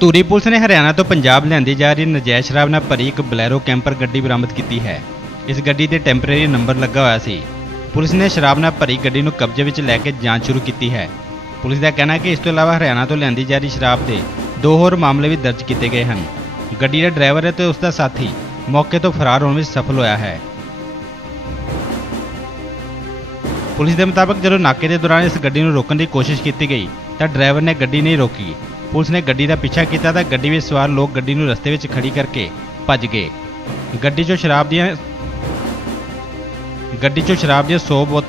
Dhuri police ਨੇ ਹਰਿਆਣਾ ਤੋਂ ਪੰਜਾਬ ਲਿਆਂਦੀ ਜਾ ਰਹੀ ਨਜਾਇਜ਼ ਸ਼ਰਾਬ ਨਾਲ ਭਰੀ ਇੱਕ ਬਲੈਰੋ ਕੈਂਪਰ ਗੱਡੀ ਬਰਾਮਦ ਕੀਤੀ ਹੈ। ਇਸ ਗੱਡੀ ਤੇ ਟੈਂਪਰੇਰੀ ਨੰਬਰ ਲੱਗਾ ਹੋਇਆ ਸੀ। ਪੁਲਿਸ ਨੇ ਸ਼ਰਾਬ ਨਾਲ ਭਰੀ ਗੱਡੀ ਨੂੰ ਕਬਜ਼ੇ ਵਿੱਚ ਲੈ ਕੇ ਜਾਂਚ ਸ਼ੁਰੂ ਕੀਤੀ ਹੈ। ਪੁਲਿਸ ਦਾ ਕਹਿਣਾ ਹੈ ਕਿ ਇਸ ਤੋਂ ਇਲਾਵਾ ਹਰਿਆਣਾ ਤੋਂ ਲਿਆਂਦੀ ਜਾ ਰਹੀ ਸ਼ਰਾਬ ਦੇ ਦੋ ਹੋਰ ਮਾਮਲੇ ਵੀ ਦਰਜ ਕੀਤੇ ਗਏ ਹਨ। ਗੱਡੀ ਦਾ ਡਰਾਈਵਰ ਅਤੇ ਉਸ ਦਾ ਸਾਥੀ ਮੌਕੇ ਤੋਂ ਫਰਾਰ ਹੋਣ ਵਿੱਚ ਸਫਲ ਹੋਇਆ ਹੈ। ਪੁਲਿਸ ਦੇ ਮੁਤਾਬਕ ਜਦੋਂ ਨਾਕੇ ਦੇ ਦੌਰਾਨ ਇਸ ਗੱਡੀ ਨੂੰ ਰੋਕਣ ਦੀ ਕੋਸ਼ਿਸ਼ ਕੀਤੀ ਗਈ ਤਾਂ ਡਰਾਈਵਰ ਨੇ ਗੱਡੀ ਨਹੀਂ ਰੋਕੀ। ਪੁਲਿਸ ਨੇ ਗੱਡੀ ਦਾ ਪਿੱਛਾ ਕੀਤਾ ਤਾਂ ਗੱਡੀ ਵਿੱਚ ਸਵਾਰ ਲੋਕ ਗੱਡੀ ਨੂੰ ਰਸਤੇ ਵਿੱਚ ਖੜੀ ਕਰਕੇ ਭੱਜ ਗਏ। ਗੱਡੀ 'ਚੋਂ ਸ਼ਰਾਬ ਦੀਆਂ ਗੱਡੀ 'ਚੋਂ ਸ਼ਰਾਬ ਦੀਆਂ 100 ਬੋਤ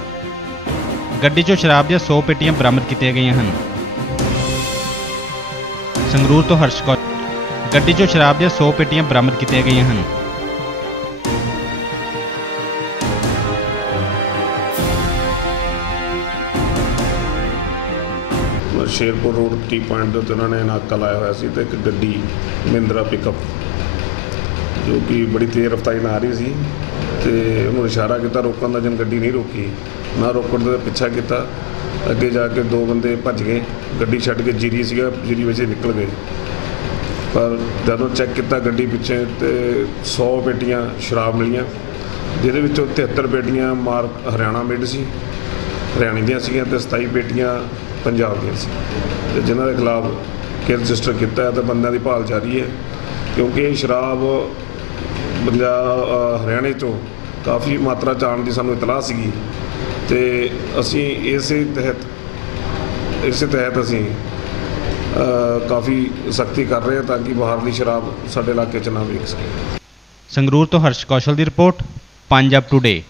ਗੱਡੀ 'ਚੋਂ ਸ਼ਰਾਬ ਦੀਆਂ 100 ਪੇਟੀਆਂ ਬਰਾਮਦ ਕੀਤੀਆਂ ਗਈਆਂ ਹਨ। ਸੰਗਰੂਰ ਤੋਂ ਹਰਸ਼ ਗੱਡੀ 'ਚੋਂ ਸ਼ਰਾਬ ਦੀਆਂ 100 ਪੇਟੀਆਂ ਬਰਾਮਦ ਕੀਤੀਆਂ ਗਈਆਂ ਹਨ। ਸ਼ੇਰਪੁਰ ਰੋਡ ਟੀ ਪੁਆਇੰਟ ਦੇ ਉੱਤੇ ਉਹਨਾਂ ਨੇ ਨਾਕਾ ਲਾਇਆ ਹੋਇਆ ਸੀ ਤੇ ਇੱਕ ਗੱਡੀ ਮਹਿੰਦਰਾ ਪਿਕਅਪ ਜੋ ਕਿ ਬੜੀ ਤੇਜ਼ ਰਫ਼ਤਾਰੀ ਨਾਲ ਆ ਰਹੀ ਸੀ ਤੇ ਉਹਨੂੰ ਇਸ਼ਾਰਾ ਕੀਤਾ, ਰੋਕਣ ਦਾ ਜਨ ਗੱਡੀ ਨਹੀਂ ਰੋਕੀ, ਨਾ ਰੋਕਣ ਦਾ ਪਿੱਛਾ ਕੀਤਾ, ਅੱਗੇ ਜਾ ਕੇ ਦੋ ਬੰਦੇ ਭੱਜ ਗਏ, ਗੱਡੀ ਛੱਡ ਕੇ ਜੀਰੀ ਸੀਗਾ, ਜੀਰੀ ਵਿੱਚ ਨਿਕਲ ਗਏ। ਪਰ ਜਦੋਂ ਚੈੱਕ ਕੀਤਾ ਗੱਡੀ ਪਿੱਛੇ ਤੇ 100 ਪੇਟੀਆਂ ਸ਼ਰਾਬ ਮਿਲੀਆਂ, ਜਿਹਦੇ ਵਿੱਚੋਂ 73 ਪੇਟੀਆਂ ਮਾਰਕ ਹਰਿਆਣਾ ਮੇਡ ਸੀ, ਹਰਿਆਣੇ ਦੀਆਂ ਸੀਗੀਆਂ ਤੇ 27 ਪੇਟੀਆਂ ਪੰਜਾਬ ਦੀਆਂ ਸੀ ਤੇ ਜਿਨ੍ਹਾਂ ਦੇ ਖਿਲਾਫ ਕੇਸ ਰਜਿਸਟਰ ਕੀਤਾ ਹੈ ਤੇ ਬੰਦਿਆਂ ਦੀ ਭਾਲ ਜਾਰੀ ਹੈ। ਕਿਉਂਕਿ ਇਹ ਸ਼ਰਾਬ ਪੰਜਾਬ ਹਰਿਆਣੇ ਤੋਂ ਕਾਫੀ ਮਾਤਰਾ ਚ ਆਉਣ ਦੀ ਸਾਨੂੰ ਇਤਲਾਹ ਸੀਗੀ। ਤੇ ਅਸੀਂ ਇਸੇ ਤਹਿਤ ਇਸੇ ਤਹਿਤ ਅਸੀਂ ਕਾਫੀ ਸਖਤੀ ਕਰ ਰਹੇ ਹਾਂ ਤਾਂ ਕਿ ਬਾਹਰਲੀ ਸ਼ਰਾਬ ਸਾਡੇ ਇਲਾਕੇ 'ਚ ਨਾ ਵਿਕ ਸਕੇ। ਸੰਗਰੂਰ ਤੋਂ ਹਰਸ਼ ਕੌਸ਼ਲ ਦੀ ਰਿਪੋਰਟ, ਪੰਜਾਬ ਟੁਡੇ